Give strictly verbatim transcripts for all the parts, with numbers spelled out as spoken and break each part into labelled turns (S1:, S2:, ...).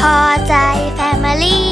S1: อใจแฟมิลี่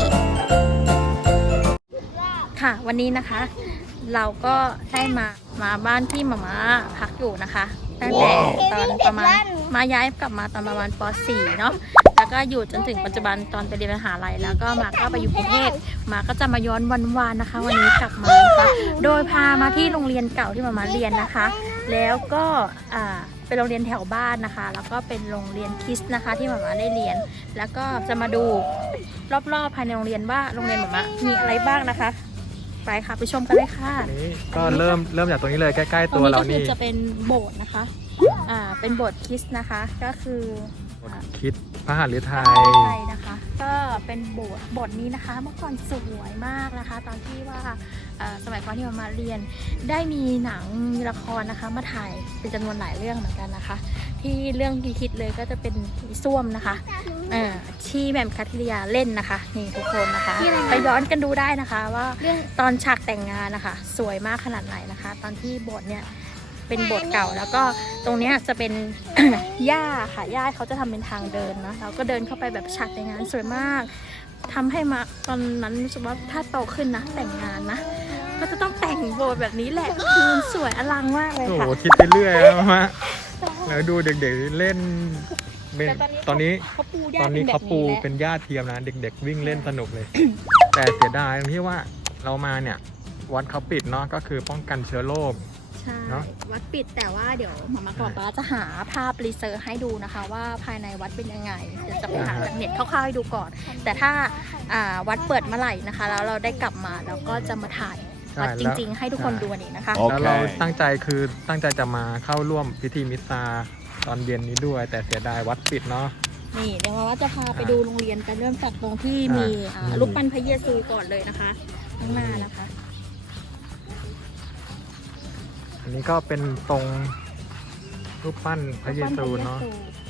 S2: ค่ะวันนี้นะคะเราก็ได้มามาบ้านที่หม่าม่าพักอยู่นะคะตั้งแต่ตอนประมาณมาย้ายกลับมาตอนประมาณป .สี่ เนาะแล้วก็อยู่จนถึงปัจจุบันตอนไปเรียนมหาลัยแล้วก็มาก็ไปอยู่กรุงเทพมาก็จะมาย้อนวันวานนะคะ วันนี้กลับมานะคะโดยพามาที่โรงเรียนเก่าที่หม่าม่าเรียนนะคะ แล้วก็อ่าเป็นโรงเรียนแถวบ้านนะคะแล้วก็เป็นโรงเรียนคริสต์นะคะที่หม่าม่าได้เรียนแล้วก็จะมาดูรอบๆภายในโรงเรียนว่าโรงเรียนหม่าม่ามีอะไรบ้างนะคะไปค่ะไปชมกันเลยค่ะ
S3: อันนี้ก็เริ่มเริ่มจากตรงนี้เลยใกล้ๆตัวเรานี่
S2: ก็คือจะเป็นโบสถ์นะคะอ่าเป็นโบสถ์คริสต์นะคะก็คือ
S3: คิดพระหฤทัย
S2: พระหฤทัยนะคะก็เป็นโบสถ์โบสถ์นี้นะคะเมื่อก่อนสวยมากนะคะตอนที่ว่าสมัยก่อนที่มาเรียนได้มีหนังมีละครนะคะมาถ่ายเป็นจำนวนหลายเรื่องเหมือนกันนะคะที่เรื่องที่คิดเลยก็จะเป็นอีส้วมนะคะที่แหม่มคัทริยาเล่นนะคะนี่ทุกคนนะคะไปย้อนกันดูได้นะคะว่าตอนฉากแต่งงานนะคะสวยมากขนาดไหนนะคะตอนที่โบสถ์เนี่ยเป็นโบสถ์เก่าแล้วก็ตรงนี้จะเป็น หญ้าค่ะหญ้าเขาจะทำเป็นทางเดินนะเราก็เดินเข้าไปแบบฉากแต่งงานสวยมากทำให้มาตอนนั้นรู้สึกว่าถ้าโตขึ้นนะแต่งงานนะก็จะต้องแต่งโบสถ์แบบนี้แหละคือสวยอลังมากเลยค่ะ
S3: โอ้โหคิดไปเรื่อยแล้วมาแล้วดูเด็กๆเล่นเป็นตอนนี้ตอนนี้เขาปูเป็นหญ้าเทียมนะเด็กๆวิ่งเล่นสนุกเลย แต่เสียดายตรงที่ว่าเรามาเนี่ยวัดเขาปิดเนาะก็คือป้องกันเชื้อโรค
S2: ใช่วัดปิดแต่ว่าเดี๋ยวหม่าม่ากับป๊าจะหาภาพรีเซิร์ชให้ดูนะคะว่าภายในวัดเป็นยังไงเดี๋ยวจะไปหาจากเน็ตคร่าวๆให้ดูก่อนแต่ถ้าวัดเปิดเมื่อไหร่นะคะแล้วเราได้กลับมาเราก็จะมาถ่ายวัดจริงๆให้ทุกคนดูนี่นะคะ
S3: แล้วเราตั้งใจคือตั้งใจจะมาเข้าร่วมพิธีมิสซาตอนเย็นนี้ด้วยแต่เสียดายวัดปิดเนาะ
S2: นี่เดี๋ยวว่าจะพาไปดูโรงเรียนกันเริ่มจากตรงที่มีรูปปั้นพระเยซูก่อนเลยนะคะข้างหน้านะคะ
S3: อันนี้ก็เป็นตรงรูปปั้นพระเยซูเนาะ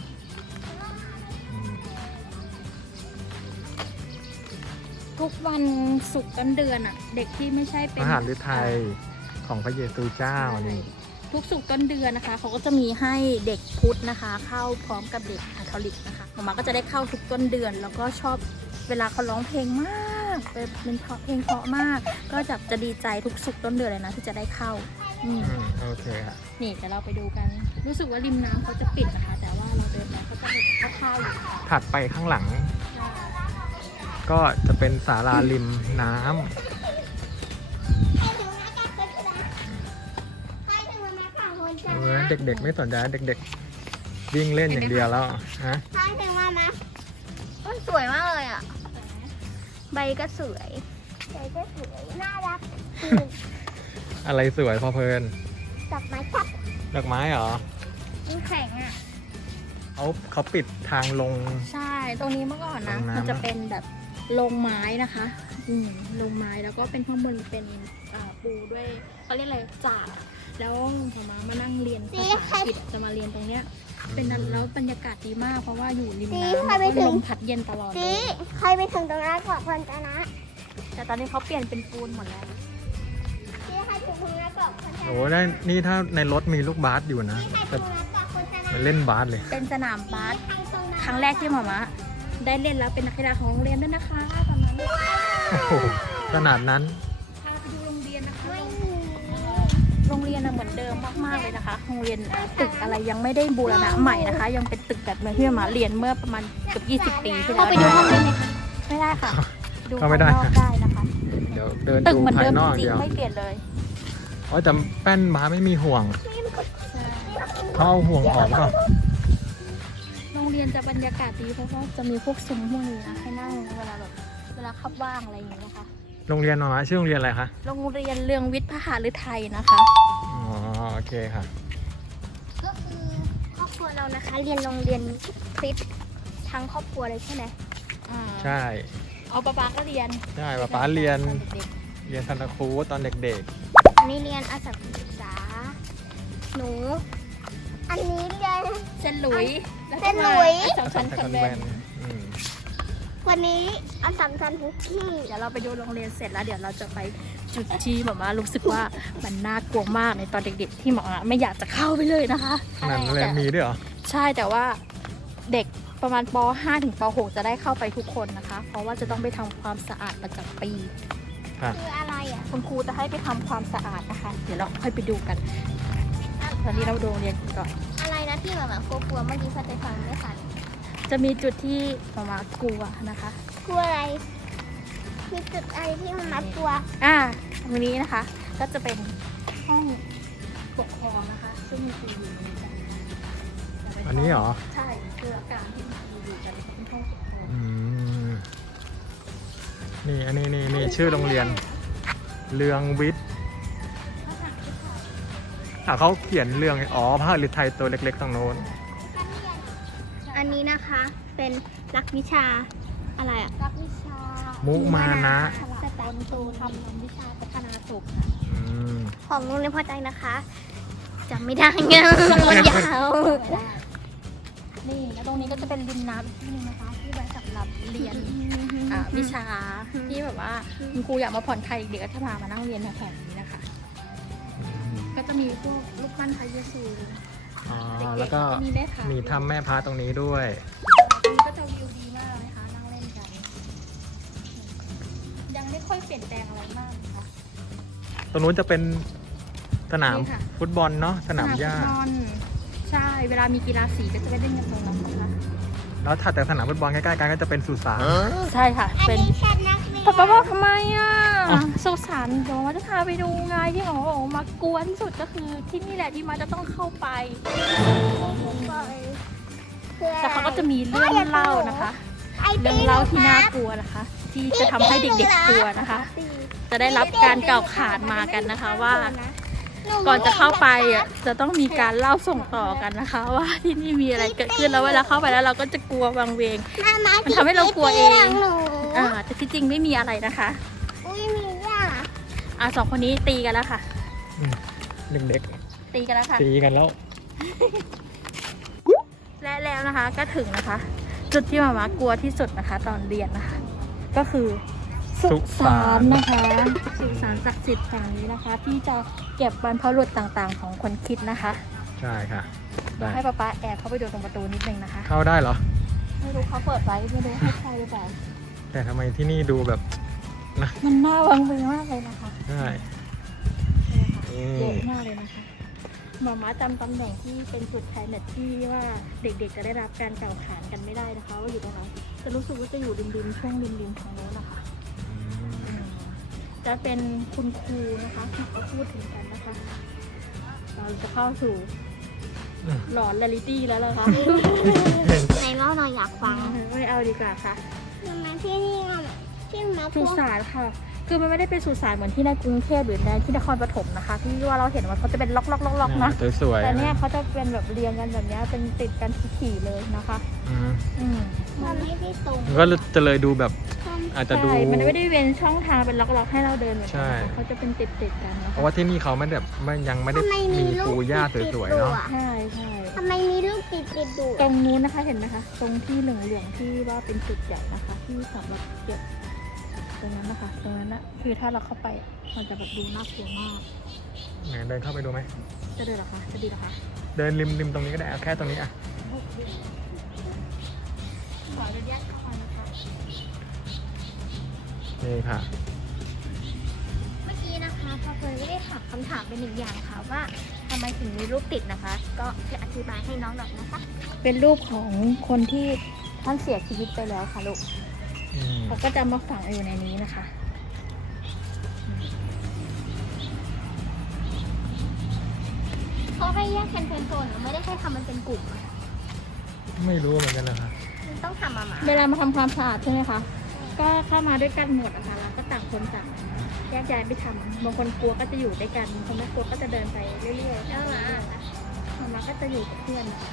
S2: ทุกวันศุกร์ต้นเดือนอ่ะเด็กที่ไม่ใช่เป็น
S3: มหาฤทัยของพระเยซูเจ้านี่
S2: ทุกศุกร์ต้นเดือนนะคะเขาก็จะมีให้เด็กพุทธนะคะเข้าพร้อมกับเด็กคาทอลิกนะคะหม่าม่าก็จะได้เข้าทุกต้นเดือนแล้วก็ชอบเวลาเขาร้องเพลงมากเป็นเพราะเพลงเพราะมากก็จะจะดีใจทุกศุกร์ต้นเดือนเลยนะที่จะได้เข้า
S3: อืมโอเคครับ
S2: นี่เดี๋ยวเราไปดูกันรู้สึกว่าริมน้ำเขาจะปิดนะคะแต่ว่าเราเดินมาเขาจะเข้าเข้าอยู่
S3: ถัดไปข้างหลังก็จะเป็นศาลาริมน้ำเด็กๆไม่สนใจเด็กๆวิ่งเล่นอย่างเดียวแล้วฮะ
S1: ใช่ถึงว่ามามันสวยมากเลยอ่ะใบก็สวยใบก็สวยน่ารัก
S3: อะไรสวยพอเพลิน
S1: ดอกไม้ครับ
S3: ดอกไม้เหรอ
S1: มันแข็งอ่ะ
S3: เขาเขาปิดทางลง
S2: ใช่ตรงนี้เมื่อก่อนนะมันจะเป็นแบบลงไม้นะคะอืมลงไม้แล้วก็เป็นข้างบนเป็นปูด้วยเขาเรียกอะไรจากแล้วผมมามานั่งเรียนภาษาอังกฤษจะมาเรียนตรงเนี้ยเป็นนั้นแล้วบรรยากาศดีมากเพราะว่าอยู่ริมน้ำลมพัดเย็นตลอดเลย
S1: ใครไปถึงตรงนั้นก่อนคนชนะ
S2: แต่ตอนนี้เขาเปลี่ยนเป็นปูนหมดแล้ว
S3: โอ้ได้นี่ถ้าในรถมีลูกบาสอยู่นะจะไปเล่นบาสเลย
S2: เป็นสนามบาสครั้งแรกที่หม่าม่าได้เล่นแล้วเป็นนักกีฬาของโรงเรียนด้วยนะคะตอนนั้น
S3: โอ้โหขนาดนั้น
S2: พาไปดูโรงเรียนนะคะโรงเรียนเหมือนเดิมมากๆเลยนะคะโรงเรียนตึกอะไรยังไม่ได้บูรณะใหม่นะคะยังเป็นตึกแบบเมื่อที่มาเรียนเมื่อประมาณเกือบยี่สิบปีที่แล้ว
S1: ไปดูห้องได้ไหม
S2: ไม่ได้ค่ะ
S3: ดูไม่ได้
S2: ได้นะคะ
S3: เดี๋ยวเดินดูภายนอกเดียว
S2: ไม่เปลี่ยนเลย
S3: อ๋อแต่แป้นบาสไม่มีห่วงเขาเอาห่วงออกเปล่า
S2: โรงเรียนจะบรรยากาศดีเพราะว่าจะมีพวกซุ้มพวกนี้นะให้นั่งเวลาแบบเวลาขับว่างอะไรอย่างเงี้ยนะคะ
S3: โรงเรียนอะไรชื่อโรงเรียนอะไรคะ
S2: โรงเรียนเรืองวิทย์พหฤทัยนะคะ
S3: อ๋อโอเคค่ะ
S1: ก็คือครอบครัวเรานะคะเรียนโรงเรียนคริสต์ทั้งครอบครัวเลยใช่ไหม
S3: ใช่
S2: เอาป๊าป๊าก็เรียน
S3: ใช่ป๊าป๊าเรียนเรียนซันตาครูตอนเด็ก
S1: ๆอันนี้เรียนอาสาศึกษาหนูอันนี้เรียน
S2: เซนหลุย
S1: เซนหลุย
S2: สามชั้นคอนแวนต์
S1: วันนี้อันสำคัญทุกที่
S2: เดี๋ยวเราไปดูโรงเรียนเสร็จแล้วเดี๋ยวเราจะไปจุดที่แบบว่ารู้สึกว่ามันน่ากลัวมากในตอนเด็กๆที่หมอไม่อยากจะเข้าไปเลยนะคะ
S3: นั่นเลยมีด้วยเหรอ
S2: ใช่แต่ว่าเด็กปประมาณป ห้า ถึงป หก จะได้เข้าไปทุกคนนะคะ เพราะว่าจะต้องไปทำความสะอาดประจำปี
S3: ค่ะ
S1: คืออะไรอ่ะ
S2: คุณครูจะให้ไปทำความสะอาดนะคะ เดี๋ยวเราค่อยไปดูกันตอนนี้เราดูโรงเรียนก่อน
S1: อะไรนะที่แบบกลัวๆเมื่อกี้พอใจฟังไม่ทัน
S2: จะมีจุดที่มามากลัวนะคะ
S1: กลัวอะไรมีจุดอะไรที่มันมัดกลัว
S2: อ่าตรงนี้นะคะ ก็จะเป็นห้องปกครองนะคะ ซึ่งมีครูอยู่ในนั้น
S3: อันนี้เหรอ
S2: ใช่คืออาการที่มีครูอยู่กันเป็นห้องปกครอง
S3: อืมนี่อันนี้นี่นี่ชื่อโรงเรียนเรืองวิทย์อ่ะเขาเขียนเรื่องอ๋อพระฤทัยตัวเล็กๆตรงโน้น
S1: อันนี้นะคะเป็นรักวิชาอะไรอ่ะรักวิชา
S3: มุมานะ
S2: สแตนตูทำวิชาพัฒนาสุขค่ะ
S3: อืม
S1: ของโรงเรียนพอใจนะคะจำไม่ได้เงี้ยมันยาว
S2: นี่แล้วตรงนี้ก็จะเป็นริมน้ำอีกที่หนึงนะคะ ที่ไว้สำหรับเรียนอ่าวิชาที่แบบว่าคุณครูอยากมาผ่อนคลายเด็กๆก็จะมามานั่งเรียนแถวๆนี้นะคะ ก็จะมีพวกลูกปั้นพระเยซู
S3: อ๋อ
S2: เด็กๆ
S3: แล้วก็
S2: มีแม่ค้า
S3: มี
S2: มี
S3: ทำแม่พาตรงนี้ด้วย
S2: ตรงนี้ก็จะวิวดีมากเลยนะคะนั่งเล่นกัน ยังไม่ค่อยเปลี่ยนแปลงอะไรมากนะคะ
S3: ตรงนู้นจะเป็นสนาม
S2: นี่ค่ะ
S3: ฟุตบอลเนาะสนามหญ้า
S2: ฟุตบอลใช่ เวลามีกีฬาสีก็จะไปเล่นกันตรงนั้นนะคะ
S3: แล้วถัดจากสนามฟุตบอลใกล้ๆกันก็จะเป็นสุสาน
S2: ใช่ค่ะ
S1: อัน
S2: เป็น
S1: นี้ฉันนักเรียน
S2: ป๊าป๊าบอกทำไมอ่ะ
S3: อ่ะ
S2: สุสานเดี๋ยวมาจะพาไปดูไงที่เขาบอกว่ามากวนที่สุดก็คือที่นี่แหละที่มาจะต้องเข้าไป
S1: คืออะไร
S2: แต่เขาก็จะมีเรื่องเล่านะคะ
S1: ไอ้
S2: เรื่องเล่าที่น่ากลัวนะคะ ที่จะทำให้เด็กๆกลัวนะคะ จะได้รับการกล่าวขานมากันนะคะว่า ก่อนจะเข้าไปอ่ะจะต้องมีการเล่าส่งต่อกันนะคะ ว่าที่นี่มีอะไรเกิดขึ้นแล้วเวลาเข้าไปแล้วเราก็จะกลัววังเวง มันทำให้เรากลัวเอง
S1: หนู
S2: อ่าแต่ที่จริงไม่มีอะไรนะคะ
S1: อุ้ยมีอ่ะ
S2: อ่าสองคนนี้ตีกันแล้วค่ะ
S3: เด็ก
S2: ตีกันแล้วค่ะ
S3: ๆตีกันแล้ว
S2: และแล้วนะคะก็ถึงนะคะ จุดที่มามากลัวที่สุดนะคะ ตอนเรียนนะคะ ก็คือสุสานนะคะสุสานศักดิ์สิทธิ์แห่งนี้นะคะ ที่จะเก็บบรรพบุรุษต่างๆ ของคนคิดนะคะ
S3: ใช่ค่ะได้
S2: ให้ป๊าป๊าแอบเข้าไปดูตรงประตูนิดนึงนะคะ
S3: เข้าได้เหรอ
S2: ไม่รู้เขาเปิดไว้ไม่รู้ให้ใครหรือเปล่า
S3: แต่ทำไมที่นี่ดูแบบนะ
S2: มันน่าวังเวงมากเลยนะคะ
S3: ใช่
S2: นี่ค่ะเยอะมากเลยนะคะหมอม้าจำตำแหน่งที่เป็นจุดไฮไลท์ที่ว่าเด็กๆจะได้รับการกล่าวขานกันไม่ได้นะคะว่าอยู่ตรงไหนจะรู้สึกว่าจะอยู่ริมๆช่วงริมๆทางโน้นนะคะ อืมจะเป็นคุณครูนะคะที่เขาพูดถึงกันนะคะ เราจะเข้าสู่
S3: อืม
S2: หลอนเรียลลิตี้แล้วเหรอคะ
S1: ในเล่าหน่อยอยากฟัง
S2: ไม่เอาดีกว่าค่ะ
S1: ทำไมที่นี่อ่ะที่มาพ
S2: สุ
S1: วก
S2: สานค่ะ คือมันไม่ได้เป็นสุสานเหมือนที่ในกรุงเทพหรือในที่นครปฐมนะคะ ที่ว่าเราเห็นว่าเขาจะเป็นล็อกล็อกล็อกล็อกนะ
S3: สวยๆ
S2: แต่เนี่ยเขาจะเป็นแบบเรียงกันแบบเนี้ยเป็นติดกันถี่ๆเลยนะคะ
S3: อืม
S2: อืม
S1: มันไม่ได้ตรง
S3: มันก็จะเลยดูแบบอาจจะดู
S2: ใช่มันไม่ได้เว้นช่องทางเป็นล็อกๆให้เราเดินเหมือน
S3: ใช่
S2: กันนะคะเขาจะเป็นติดๆกันนะ
S3: เพ
S2: คะ
S3: ราะว่าที่นี่เขาไม่แบบไม่ยังไม่ได้
S1: ทำไม
S3: มี
S1: มีลู
S3: ปู
S1: ก
S3: หญ้าสวยๆเนาะ
S2: ใช่ใช่
S1: ทำไมมีลูกติดติดดู
S2: ตรงนู้นนะคะเห็นไหมคะ ตรงที่เหลืองๆที่ว่าเป็นจุดใหญ่นะคะ ที่สำหรับเก็บตรงนั้นนะคะตรงนั้นนะคือถ้าเราเข้าไปมันจะแบบดูน่ากลัวมาก
S3: ไหนเดินเข้าไปดูไหม
S2: จะเดินเหรอคะจะดีเหรอคะ
S3: เดินริมริมตรงนี้ก็ได้เอาแค่ตรงนี้อ่ะ
S2: ขออนุญาตเข้าไปนะคะ
S3: นี่ค่ะ
S1: เมื่อกี้นะคะพอเฟิร์นก็ได้ถามคำถามเป็นหนึ่งอย่างค่ะว่าทำไมถึงมีรูปติดนะคะ ก็จะอธิบายให้น้องหน่อยนะคะ
S2: เป็นรูปของคนที่ท่านเสียชีวิตไปแล้วค่ะลูก
S3: อืม
S2: เขาก็จะมาฝังอยู่ในนี้นะคะ
S1: เขาให้แยกเป็นโซนๆหรือไม่ได้ให้ทำมันเป็นกลุ่มอะ
S3: ไม่รู้เหมือนกันนะคะ
S1: มันต้องทำมาหมา
S2: เวลามาทำความสะอาดใช่ไหมคะ ก็เข้ามาด้วยกันหมดนะคะแล้วก็ต่างคนต่างแยกย้ายไปทำบางคนกลัวก็จะอยู่ด้วยกันบางคนไม่กลัวก็จะเดินไปเรื่อยๆ
S1: เออ
S2: มามาก็จะอยู่กับเพื่อนนะคะ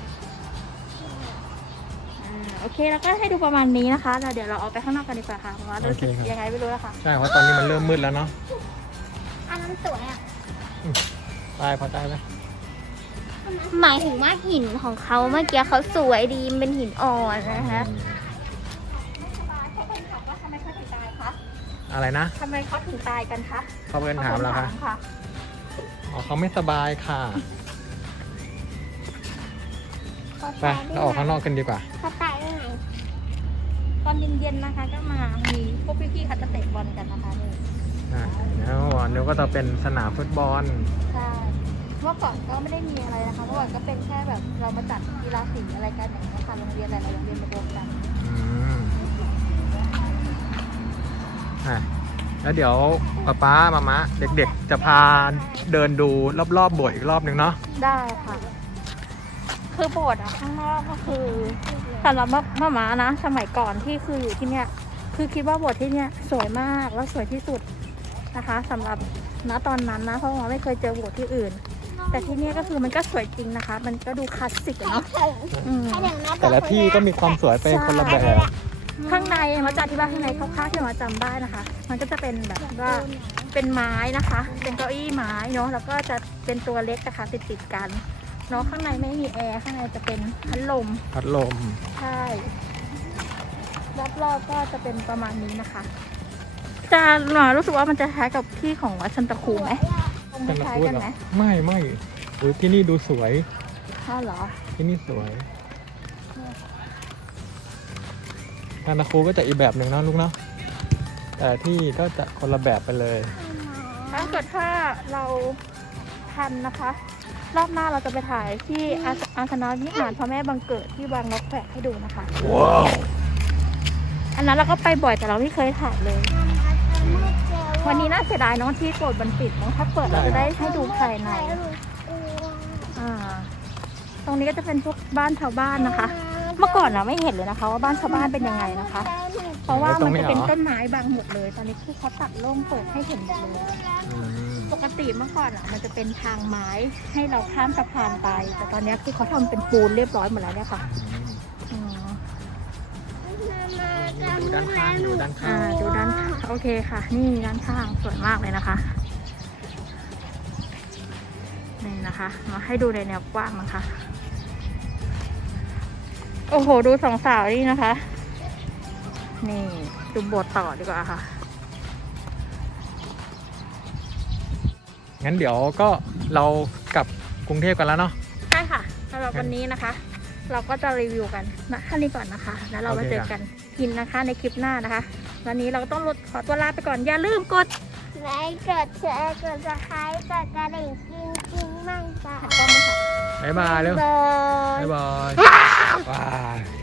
S2: อ่าโอเคแล้วก็ให้ดูประมาณนี้นะคะแล้วเดี๋ยวเราเอาไปข้างนอกกันดีกว่าค่ะเพราะว่ารู้สึกยังไงไม่รู้แล้วค่ะ
S3: ใช่เพราะตอนนี้มันเริ่มมืดแล้วเนาะ
S1: อันนั้นสวยอ่ะ
S3: ตายพอตายไหม
S1: หมายถึงว่าหินของเขาเมื่อกี้เขาสวยดีมันเป็นหินอ่อนนะคะ
S3: อืม
S2: ไม่สบายเขาเป็นถามว่าทำไมเขาถึงตายคะ
S3: อะไรนะ
S2: ทำไมเขาถึงตายกันคะ
S3: เขาเป็นถามแล้วค่ะ
S2: ค่ะ
S3: อ๋อเขาไม่สบายค่ะไปเราออกข้างนอกกันดีกว่า
S1: เขาตายได้ไง
S2: ตอนเย็นๆนะคะ ก็มามีพวกพี่ๆเขาจะเตะบอลกันนะคะนี่
S3: อ่ะแล้วอันนี้ก็จะเป็นสนามฟุตบอล
S2: ใช่เมื่อก่อนก็ไม่ได้มีอะไรนะคะเมื่อก่อนก็เป็นแค่แบบเรามาจัดกีฬาสีอะไรกันอย่างนี้ยค่ะโรงเรียนหลายๆโรงเรียนมารวมกัน
S3: อืมอ่ะแล้วเดี๋ยวป๊าป๊ามามาเด็กๆ จะพาเดินดูรอบๆโบสถ์อีกรอบหนึ่งเนาะ
S2: ได้ค่ะ คือโบสถ์อะข้างนอกก็คือสำหรับม่าม้านะสมัยก่อนที่คืออยู่ที่เนี่ยคือคิดว่าโบสถ์ที่เนี่ยสวยมากแล้วสวยที่สุดนะคะสำหรับณตอนนั้นนะเพราะว่าไม่เคยเจอโบสถ์ที่อื่น แต่ที่เนี่ยก็คือมันก็สวยจริงนะคะ มันก็ดูคลาสสิกอะเนาะอืม
S3: แต่ละที่ก็มีความสวยไปคนละแบบ
S2: ข้างในมาจากที่บ้านข้างในคร่าวๆที่มาจำได้นะคะ มันก็จะเป็นแบบว่าเป็นไม้นะคะ เป็นเก้าอี้ไม้เนาะแล้วก็จะเป็นตัวเล็กนะคะติดติดๆกันเนาะข้างในไม่มีแอร์ข้างในจะเป็นพัดลม
S3: พัดลม
S2: ใช่รอบๆก็จะเป็นประมาณนี้นะคะ จะหน่อยรู้สึกว่ามันจะคล้ายกับที่ของวัดชันตะคูไหมค
S3: เป็น
S2: ล้าย
S3: พูด
S2: กัน
S3: เหรอ
S2: ไหม
S3: ไม่ไม่อุ๊ยที่นี่ดูสวย
S2: อ้าวเหรอ
S3: ที่นี่สวยการนาคูก็จะอีกแบบหนึ่งนะลูกเนาะแต่ที่ก็จะคนละแบบไปเลย
S2: ถ้าเกิดถ้าเราทันนะคะ รอบหน้าเราจะไปถ่ายที่อาอาสนะวิหารพระแม่บังเกิดที่วังนกแขกให้ดูนะคะ
S3: ว้าว
S2: อันนั้นเราก็ไปบ่อยแต่เราไม่เคยถ่ายเลย วันนี้น่าเสียดายเน้องที่โกดมันปิดเน้องถ้าเปิดเราจะได้ให้ดูภายในอ่า ตรงนี้ก็จะเป็นพวกบ้านชาวบ้านนะคะ เมื่อก่อนเราไม่เห็นเลยนะคะ ว่าบ้านชาวบ้านเป็นยังไงนะคะ เพราะว่ามันจะเป็นต้นไม้บางหมดเลย ตอนนี้คือเขาตัดโล่งเปิดให้เห็นหมดเลย
S3: อืม
S2: ปกติเมื่อก่อนอ่ะมันจะเป็นทางไม้ให้เราข้ามสะพานไป แต่ตอนนี้คือเขาทำเป็นปูนเรียบร้อยหมดแล้วเนี่ยค่ะอืม
S3: ดูด้านข้างดูด้านข้า
S2: อ่าง ดูด้านข้างโอเคค่ะ นี่ด้านข้างสวยมากเลยนะคะนี่นะคะมาให้ดูในแนวกว้างนะคะ โอ้โหดูสองสาวนี่นะคะ นี่ดูโบทต่อดีกว่าค่ะ
S3: งั้นเดี๋ยวก็เรากลับกรุงเทพกันแล้วเนาะ
S2: ใช่ค่ะสำหรับวันนี้นะคะ เราก็จะรีวิวกันนะแค่นี้ก่อนนะคะ แล้วเรามา
S3: โอเค
S2: เจอกันกินนะคะในคลิปหน้านะคะ วันนี้เราก็ต้องขอตัวลาไปก่อนอย่าลืมกด
S1: ไลค์กดแชร์กดซับสไครต์กดกระดิ่งจริงจริงๆมั่งจ้ะ
S2: ต้องไหมคะ
S3: บ๊ายบายเร็ว
S1: บาย
S3: บ๊ายบายบาย